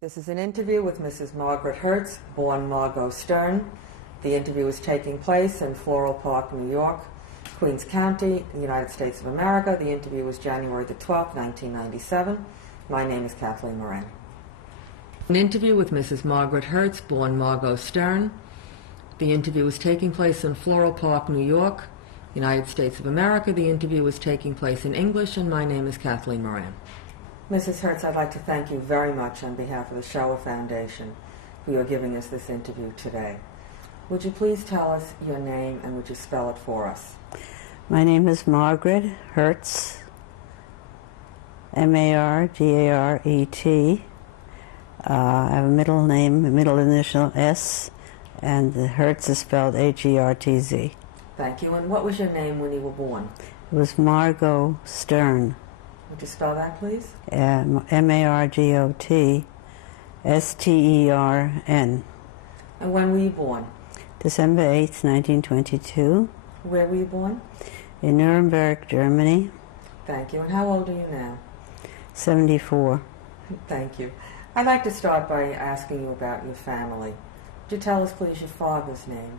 This is an interview with Mrs. Margaret Hertz, born Margot Stern. The interview is taking place in Floral Park, New York, Queens County, United States of America. The interview was January the 12th, 1997. My name is Kathleen Moran. An interview with Mrs. Margaret Hertz, born Margot Stern. The interview was taking place in Floral Park, New York, United States of America. The interview was taking place in English, and my name is Kathleen Moran. Mrs. Hertz, I'd like to thank you very much on behalf of the Shower Foundation for your giving us this interview today. Would you please tell us your name and would you spell it for us? My name is Margaret Hertz, M-A-R-G-A-R-E-T. I have a middle name, a middle initial S, and the Hertz is spelled H-E-R-T-Z. Thank you. And what was your name when you were born? It was Margot Stern. Would you spell that, please? M-A-R-G-O-T-S-T-E-R-N. And when were you born? December 8th, 1922. Where were you born? In Nuremberg, Germany. Thank you. And how old are you now? 74. Thank you. I'd like to start by asking you about your family. Would you tell us, please, your father's name?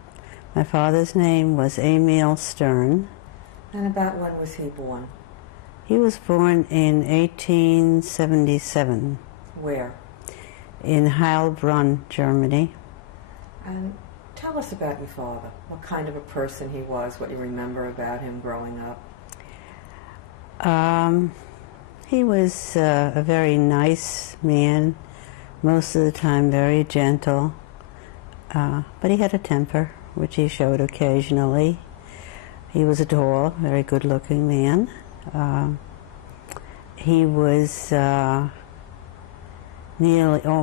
My father's name was Emil Stern. And about when was he born? He was born in 1877. Where? In Heilbronn, Germany. And tell us about your father. What kind of a person he was, what you remember about him growing up. He was a very nice man, most of the time very gentle, but he had a temper, which he showed occasionally. He was a tall, very good-looking man. He was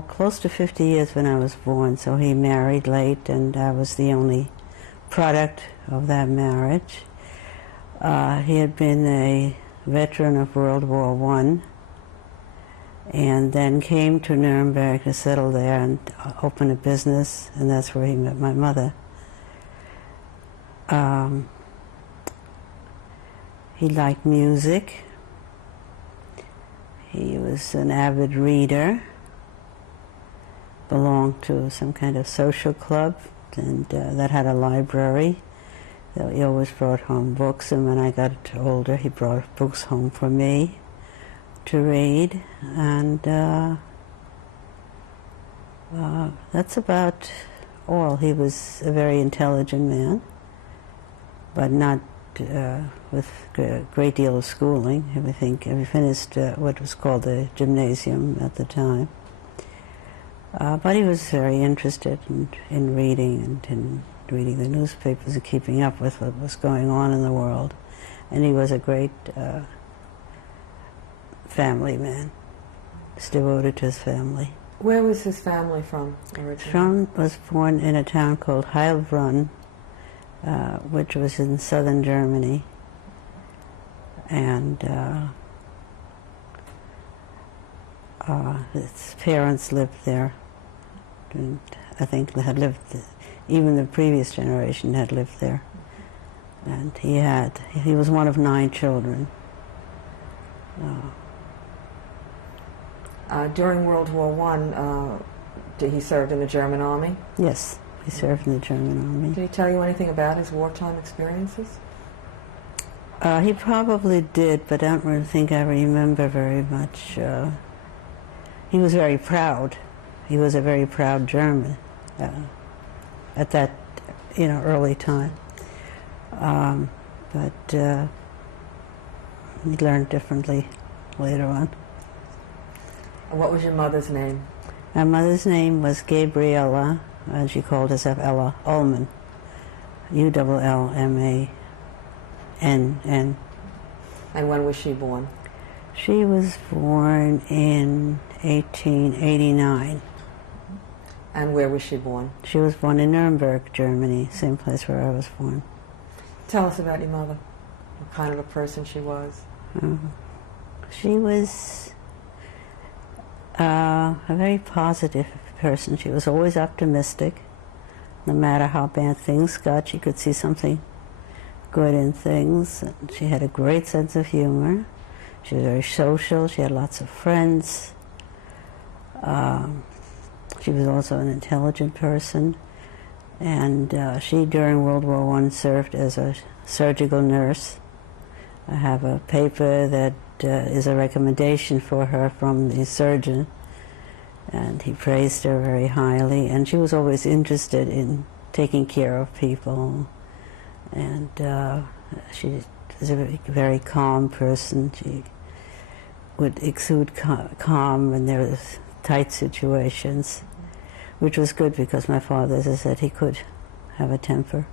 close to 50 years when I was born, so he married late, and I was the only product of that marriage. He had been a veteran of World War I, and then came to Nuremberg to settle there and open a business, and that's where he met my mother. He liked music. He was an avid reader, belonged to some kind of social club, and that had a library. He always brought home books, and when I got older, he brought books home for me to read, and that's about all. He was a very intelligent man, but not with a great deal of schooling. I think he finished what was called the gymnasium at the time. But he was very interested in reading and in reading the newspapers and keeping up with what was going on in the world. And he was a great family man. He was devoted to his family. Where was his family from originally? He was born in a town called Heilbronn, which was in southern Germany, and his parents lived there, and I think they had lived, even the previous generation had lived there, and he was one of 9 children. During World War I, he served in the German army? Yes. He served in the German army. Did he tell you anything about his wartime experiences? He probably did, but I don't really think I remember very much. He was very proud. He was a very proud German at that, early time. But he learned differently later on. And what was your mother's name? My mother's name was Gabriella. She called herself Ella Ullman, U-L-L-M-A-N-N. And when was she born? She was born in 1889. And where was she born? She was born in Nuremberg, Germany, same place where I was born. Tell us about your mother, what kind of a person she was. She was a very positive person. She was always optimistic. No matter how bad things got, she could see something good in things. She had a great sense of humor. She was very social. She had lots of friends. She was also an intelligent person, and she, during World War I, served as a surgical nurse. I have a paper that is a recommendation for her from the surgeon, and he praised her very highly, and she was always interested in taking care of people, and she was a very, very calm person. She would exude calm when there was tight situations, which was good because my father, as I said, he could have a temper,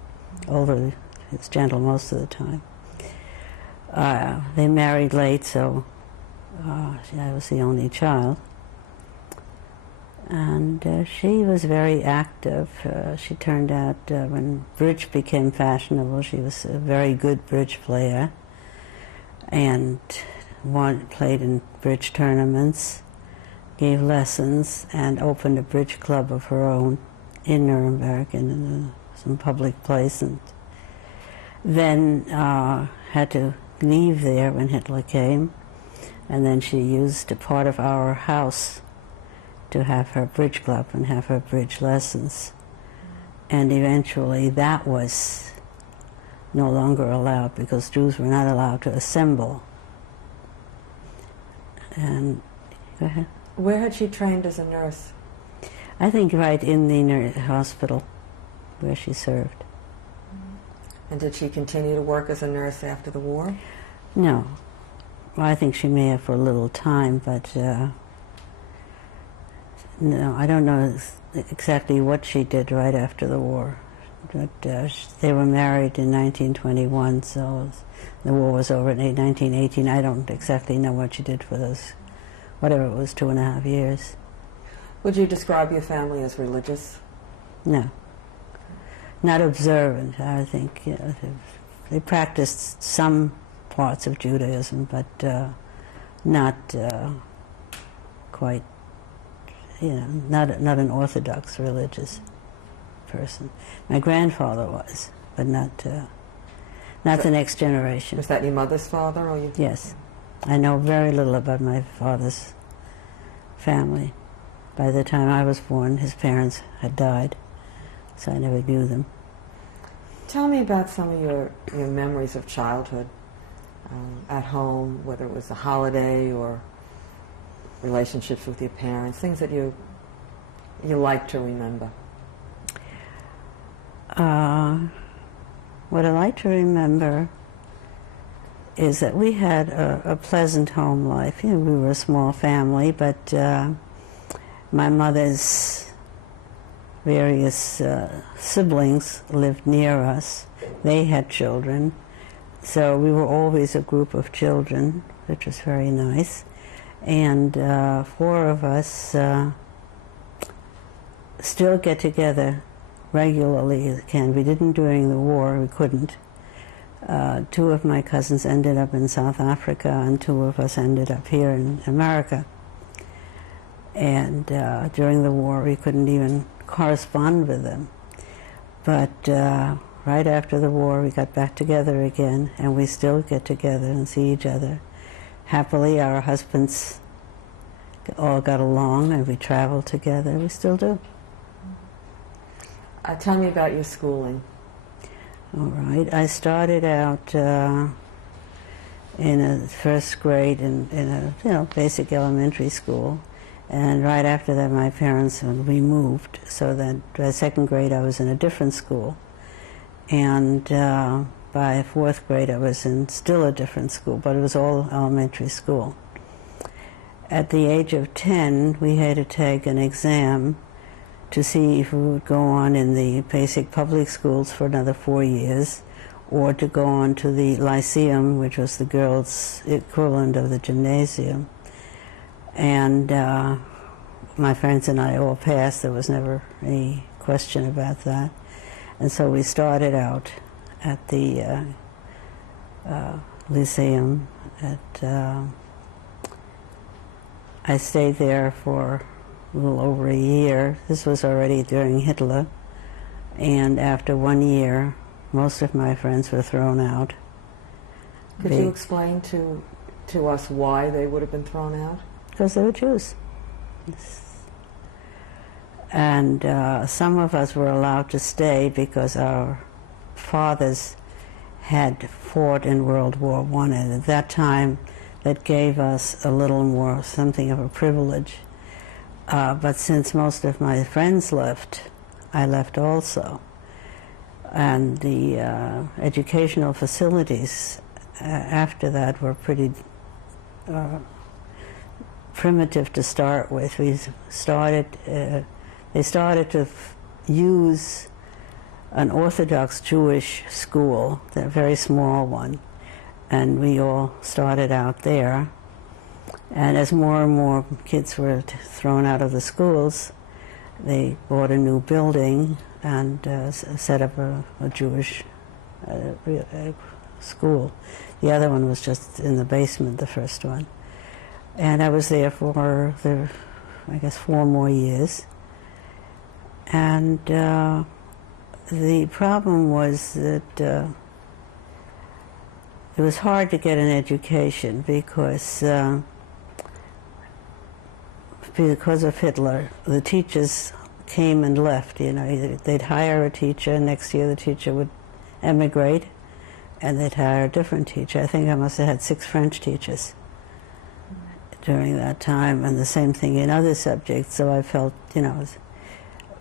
although he was gentle most of the time. They married late, so I was the only child. And she was very active. She turned out, when bridge became fashionable, she was a very good bridge player, and played in bridge tournaments, gave lessons, and opened a bridge club of her own in Nuremberg and in some public place, and then had to leave there when Hitler came, and then she used a part of our house to have her bridge club and have her bridge lessons, and eventually that was no longer allowed because Jews were not allowed to assemble. And go ahead. Where had she trained as a nurse? I think right in the hospital where she served. And did she continue to work as a nurse after the war? No. Well, I think she may have for a little time, but no, I don't know exactly what she did right after the war. But they were married in 1921, so the war was over in 1918. I don't exactly know what she did for those, whatever it was, 2.5 years. Would you describe your family as religious? No. Not observant, I think. You know, they practiced some parts of Judaism, but not quite, you know, not an Orthodox religious person. My grandfather was, but not the next generation. Was that your mother's father, or you? Yes. I know very little about my father's family. By the time I was born, his parents had died, so I never knew them. Tell me about some of your memories of childhood at home, whether it was a holiday or relationships with your parents, things that you like to remember. What I like to remember is that we had a pleasant home life. You know, we were a small family, but my mother's various siblings lived near us. They had children, so we were always a group of children, which was very nice. And 4 of us still get together regularly as can. We didn't during the war, we couldn't. 2 of my cousins ended up in South Africa, and 2 of us ended up here in America. And during the war, we couldn't even correspond with them. But right after the war, we got back together again, and we still get together and see each other. Happily, our husbands all got along, and we traveled together. We still do. Tell me about your schooling. All right. I started out in a first grade in a basic elementary school, and right after that, my parents we moved, so that by second grade I was in a different school, and by 4th grade I was in still a different school, but it was all elementary school. At the age of 10, we had to take an exam to see if we would go on in the basic public schools for another 4 years, or to go on to the Lyceum, which was the girls' equivalent of the gymnasium. And my friends and I all passed. There was never any question about that. And so we started out at the Lyceum. I stayed there for a little over a year. This was already during Hitler. And after 1 year, most of my friends were thrown out. Could you explain to us why they would have been thrown out? Because they were Jews. And some of us were allowed to stay because our fathers had fought in World War I, and at that time that gave us a little more, something of a privilege. But since most of my friends left, I left also. And the educational facilities after that were pretty primitive to start with. They started to use an Orthodox Jewish school, a very small one, and we all started out there. And as more and more kids were thrown out of the schools, they bought a new building and set up a Jewish school. The other one was just in the basement, the first one. And I was there for, I guess, 4 more years. And the problem was that it was hard to get an education because of Hitler. The teachers came and left. You know, they'd hire a teacher, next year the teacher would emigrate, and they'd hire a different teacher. I think I must have had 6 French teachers during that time, and the same thing in other subjects. So I felt, you know,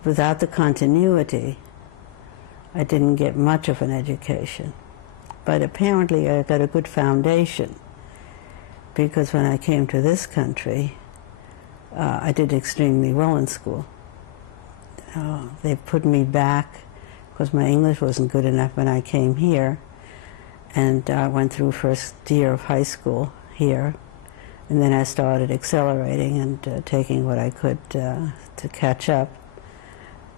without the continuity, I didn't get much of an education. But apparently I got a good foundation, because when I came to this country, I did extremely well in school. They put me back because my English wasn't good enough when I came here, and I went through first year of high school here, and then I started accelerating and taking what I could to catch up,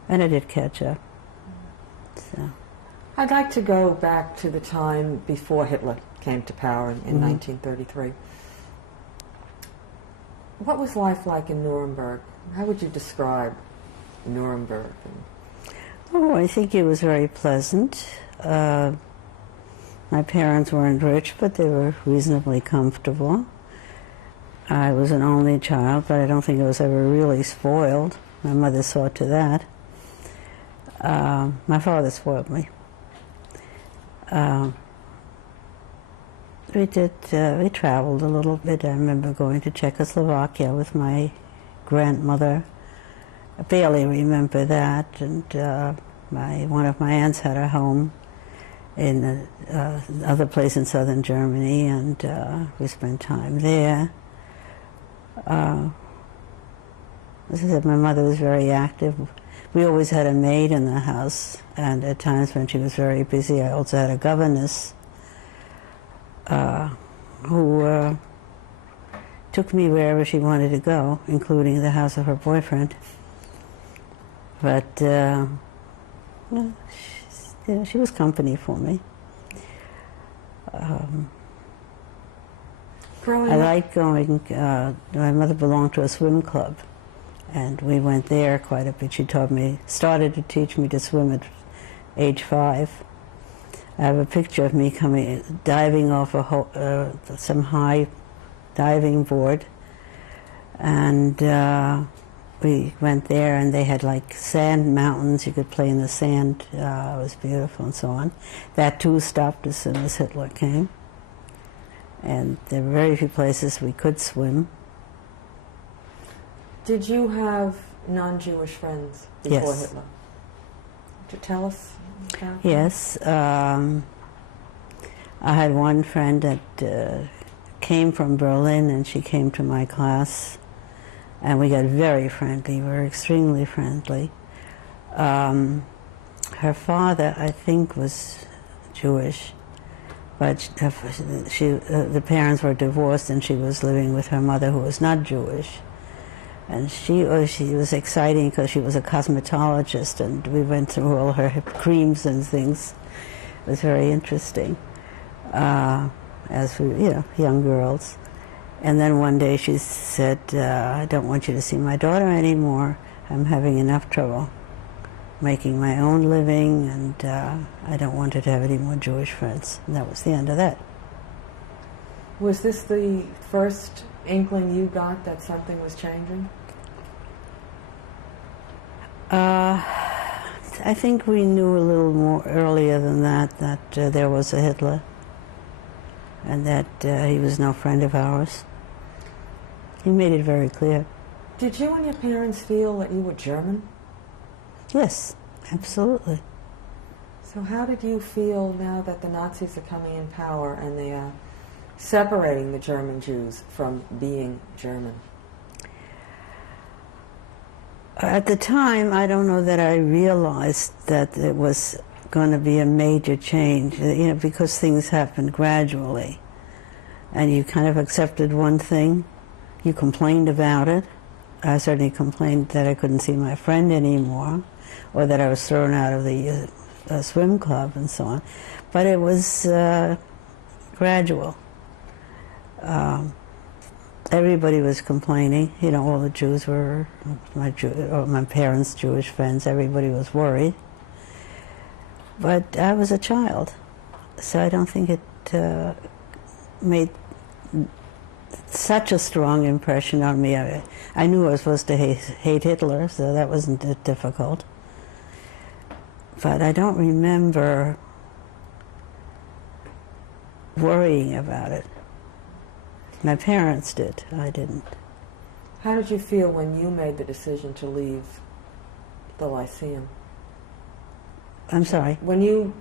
and I did catch up. So. I'd like to go back to the time before Hitler came to power in 1933. What was life like in Nuremberg? How would you describe Nuremberg? Oh, I think it was very pleasant. My parents weren't rich, but they were reasonably comfortable. I was an only child, but I don't think I was ever really spoiled. My mother saw to that. My father spoiled me. We traveled a little bit. I remember going to Czechoslovakia with my grandmother. I barely remember that. And one of my aunts had a home in another place in southern Germany, and we spent time there. As I said, my mother was very active. We always had a maid in the house, and at times when she was very busy, I also had a governess who took me wherever she wanted to go, including the house of her boyfriend. But well, she was company for me. I liked going. My mother belonged to a swim club, and we went there quite a bit. She started to teach me to swim at age 5. I have a picture of me diving off some high diving board, and we went there, and they had like sand mountains. You could play in the sand. It was beautiful and so on. That too stopped as soon as Hitler came, and there were very few places we could swim. Did you have non-Jewish friends before Yes. Hitler? Could you tell us about that? Yes. I had one friend that came from Berlin, and she came to my class, and we got very friendly. We were extremely friendly. Her father, I think, was Jewish, but the parents were divorced, and she was living with her mother, who was not Jewish. And she was exciting because she was a cosmetologist, and we went through all her creams and things. It was very interesting, as we, young girls. And then one day she said, "I don't want you to see my daughter anymore. I'm having enough trouble making my own living, and I don't want her to have any more Jewish friends." And that was the end of that. Was this the first inkling you got that something was changing? I think we knew a little more earlier than that there was a Hitler and that he was no friend of ours. He made it very clear. Did you and your parents feel that you were German? Yes, absolutely. So how did you feel now that the Nazis are coming in power and they are separating the German Jews from being German? At the time, I don't know that I realized that it was going to be a major change, because things happened gradually. And you kind of accepted one thing, you complained about it. I certainly complained that I couldn't see my friend anymore, or that I was thrown out of the swim club and so on. But it was gradual. Everybody was complaining. All the Jews were, my parents' Jewish friends, everybody was worried. But I was a child, so I don't think it made such a strong impression on me. I knew I was supposed to hate Hitler, so that wasn't difficult. But I don't remember worrying about it. My parents did. I didn't. How did you feel when you made the decision to leave the Lyceum? I'm sorry? When you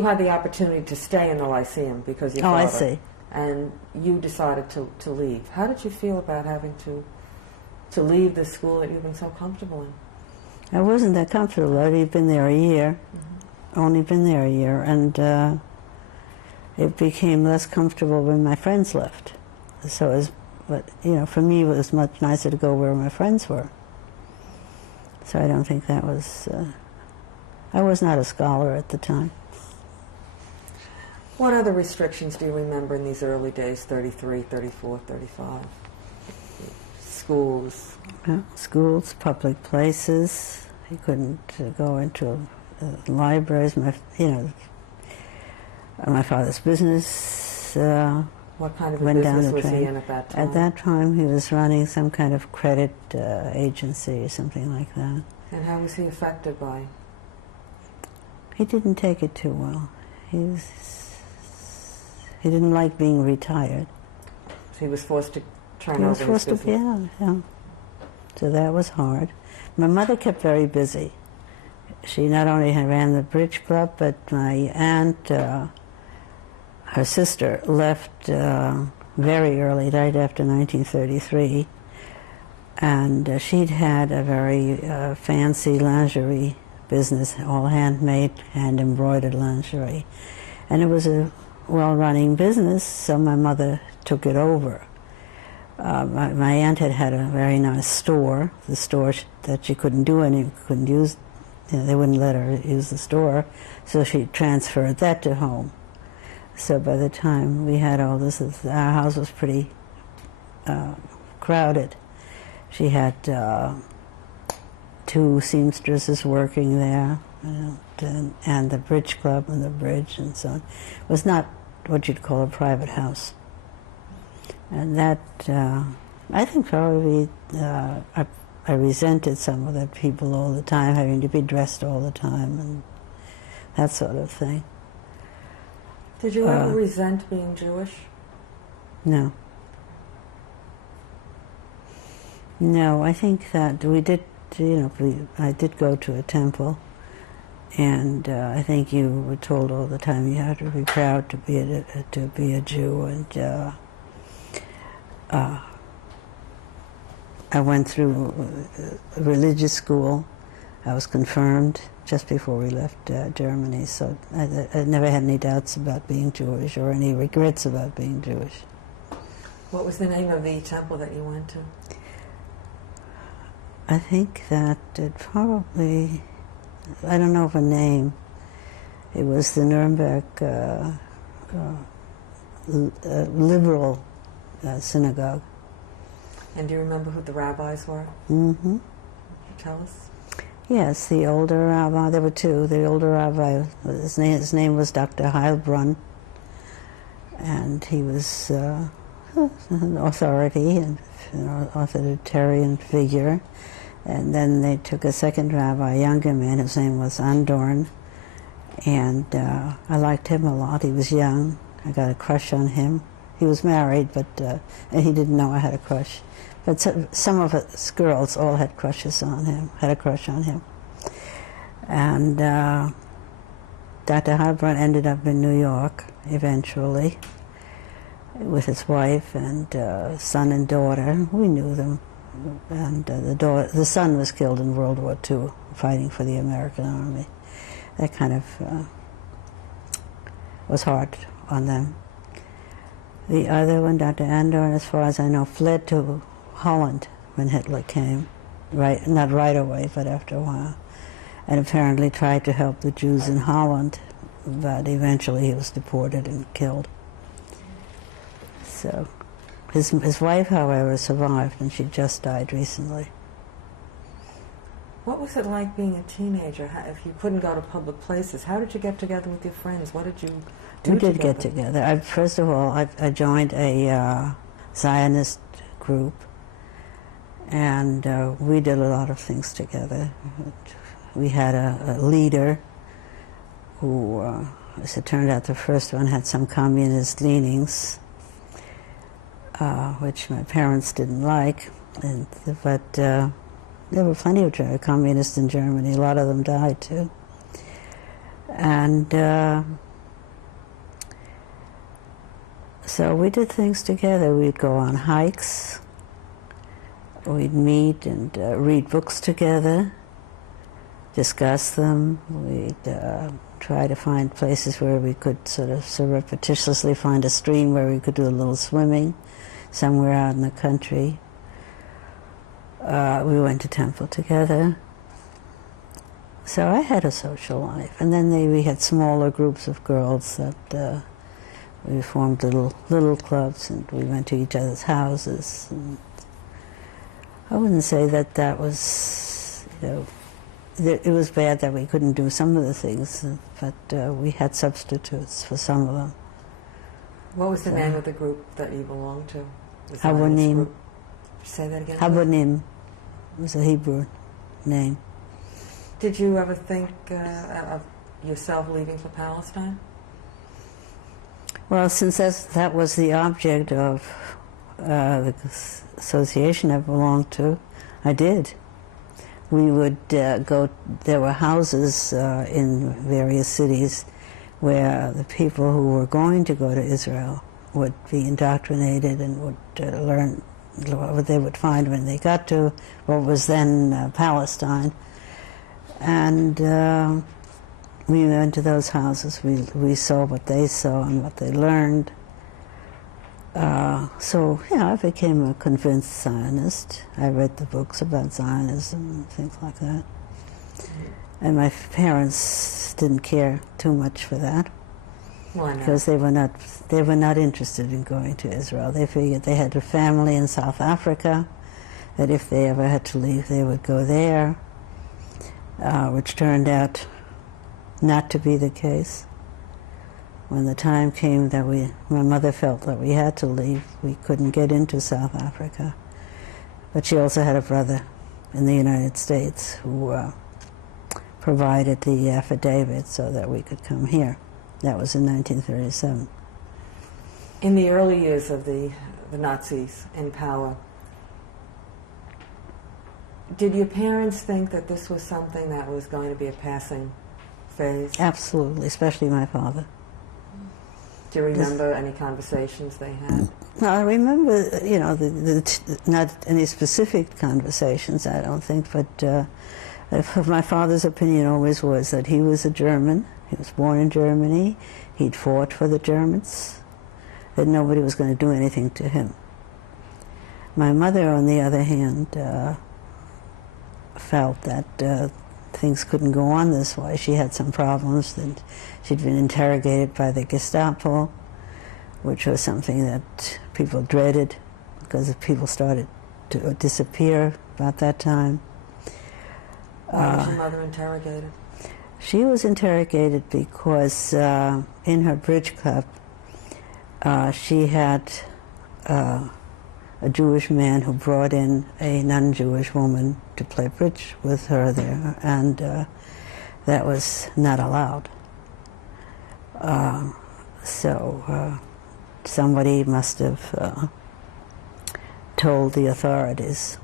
had the opportunity to stay in the Lyceum because your father... I see. And you decided to leave. How did you feel about having to leave the school that you've been so comfortable in? I wasn't that comfortable. I'd only been there a year. Only been there a year. And it became less comfortable when my friends left. So it was, for me it was much nicer to go where my friends were. So I don't think that was... I was not a scholar at the time. What other restrictions do you remember in these early days, 33, 34, 35? Schools? Schools, public places. You couldn't go into libraries. My father's business what kind of a went down business the was drain. he in at that time? At that time, he was running some kind of credit agency or something like that. And how was he affected by? He didn't take it too well. He didn't like being retired. So he was forced to turn He over was his forced to, business. yeah. So that was hard. My mother kept very busy. She not only ran the bridge club, but my aunt, her sister, left very early, died after 1933, and she'd had a very fancy lingerie business, all handmade, hand-embroidered lingerie. And it was a well-running business, so my mother took it over. My aunt had a very nice store, the store that she couldn't use, they wouldn't let her use the store, so she transferred that to home. So by the time we had all this, our house was pretty crowded. She had 2 seamstresses working there, and the bridge club and the bridge and so on. It was not what you'd call a private house. And that, I think probably I resented some of the people all the time, having to be dressed all the time and that sort of thing. Did you ever resent being Jewish? No. No, I think that we did, I did go to a temple, and I think you were told all the time you had to be proud to be a Jew, and I went through a religious school. I was confirmed just before we left Germany, so I never had any doubts about being Jewish or any regrets about being Jewish. What was the name of the temple that you went to? I think that it probably, I don't know of a name. It was the Nuremberg liberal synagogue. And do you remember who the rabbis were? Mm-hmm. Can you tell us? Yes, the older rabbi, there were 2. The older rabbi, his name was Dr. Heilbrunn, and he was an authority and an authoritarian figure. And then they took a second rabbi, a younger man, whose name was Andorn, and I liked him a lot. He was young. I got a crush on him. He was married, but and he didn't know I had a crush. But some of us girls all had crushes on him, had a crush on him. And Dr. Hartbrunn ended up in New York eventually with his wife and son and daughter. We knew them. And the son was killed in World War II, fighting for the American Army. That kind of was hard on them. The other one, Dr. Andorn, as far as I know, fled to Holland when Hitler came. Not right away, but after a while. And apparently tried to help the Jews in Holland, but eventually he was deported and killed. So his wife, however, survived, and she just died recently. What was it like being a teenager? If you couldn't go to public places, how did you get together with your friends? What did you do? We did get together. First of all, I joined a Zionist group, and we did a lot of things together. We had a leader who, as it turned out, the first one had some communist leanings, which my parents didn't like, but there were plenty of communists in Germany. A lot of them died too. And so we did things together. We'd go on hikes. We'd meet and read books together, discuss them. We'd try to find places where we could sort of surreptitiously find a stream where we could do a little swimming somewhere out in the country. We went to temple together. So I had a social life. And then we had smaller groups of girls that we formed little clubs, and we went to each other's houses. And I wouldn't say that was, it was bad that we couldn't do some of the things, but we had substitutes for some of them. What was the name of the group that you belonged to? Habonim. Say that again. Habonim was a Hebrew name. Did you ever think of yourself leaving for Palestine? Well, since that was the object of the association I belonged to, I did. We would go, there were houses in various cities where the people who were going to go to Israel would be indoctrinated and would learn what they would find when they got to what was then Palestine. And we went to those houses. We saw what they saw and what they learned. So, I became a convinced Zionist. I read the books about Zionism and things like that. And my parents didn't care too much for that. Why not? Because they were not interested in going to Israel. They figured they had a family in South Africa, that if they ever had to leave, they would go there, which turned out not to be the case. When the time came that my mother felt that we had to leave, we couldn't get into South Africa. But she also had a brother in the United States who provided the affidavit so that we could come here. That was in 1937. In the early years of the Nazis in power, did your parents think that this was something that was going to be a passing phase? Absolutely, especially my father. Do you remember any conversations they had? No, I remember, not any specific conversations, I don't think, but my father's opinion always was that he was a German. He was born in Germany. He'd fought for the Germans, that nobody was going to do anything to him. My mother, on the other hand, felt that things couldn't go on this way. She had some problems, and she'd been interrogated by the Gestapo, which was something that people dreaded because people started to disappear about that time. Why was your mother interrogated? She was interrogated because in her bridge club she had a Jewish man who brought in a non-Jewish woman to play bridge with her there, and that was not allowed. So somebody must have told the authorities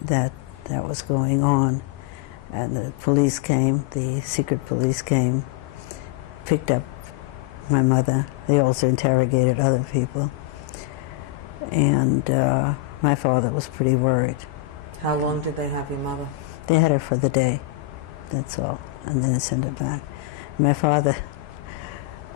that that was going on, and the police came, the secret police came, picked up my mother. They also interrogated other people, and my father was pretty worried. How long did they have your mother? They had her for the day, that's all, and then they sent her back. My father,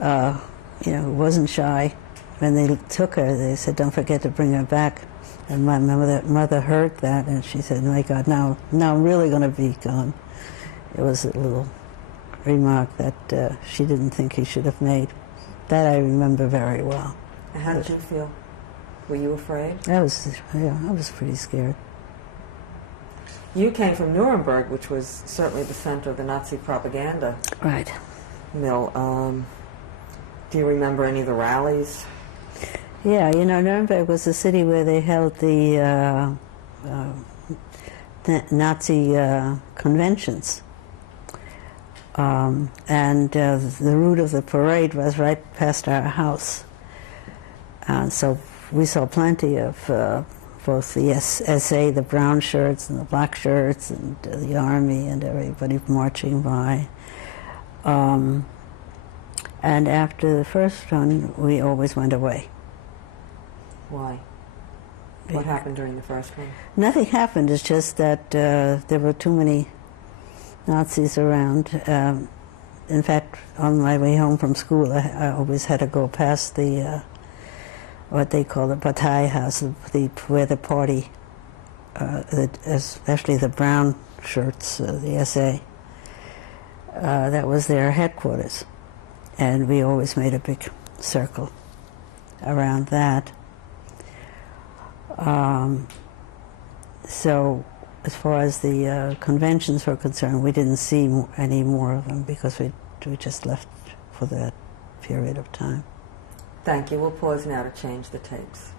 wasn't shy. When they took her, they said, "Don't forget to bring her back." And my mother heard that, and she said, "My God, now I'm really going to be gone." It was a little remark that she didn't think he should have made. That I remember very well. How did you feel? Were you afraid? I was pretty scared. You came from Nuremberg, which was certainly the center of the Nazi propaganda Right. mill. Do you remember any of the rallies? Yeah, Nuremberg was the city where they held the Nazi conventions. And the route of the parade was right past our house. So we saw plenty of both the SA, the brown shirts and the black shirts, and the army and everybody marching by. And after the first one, we always went away. Why? What happened during the first one? Nothing happened. It's just that there were too many Nazis around. In fact, on my way home from school, I always had to go past the what they call the Parteihaus, where the party, especially the brown shirts, the SA, that was their headquarters. And we always made a big circle around that. So as far as the conventions were concerned, we didn't see any more of them because we just left for that period of time. Thank you. We'll pause now to change the tapes.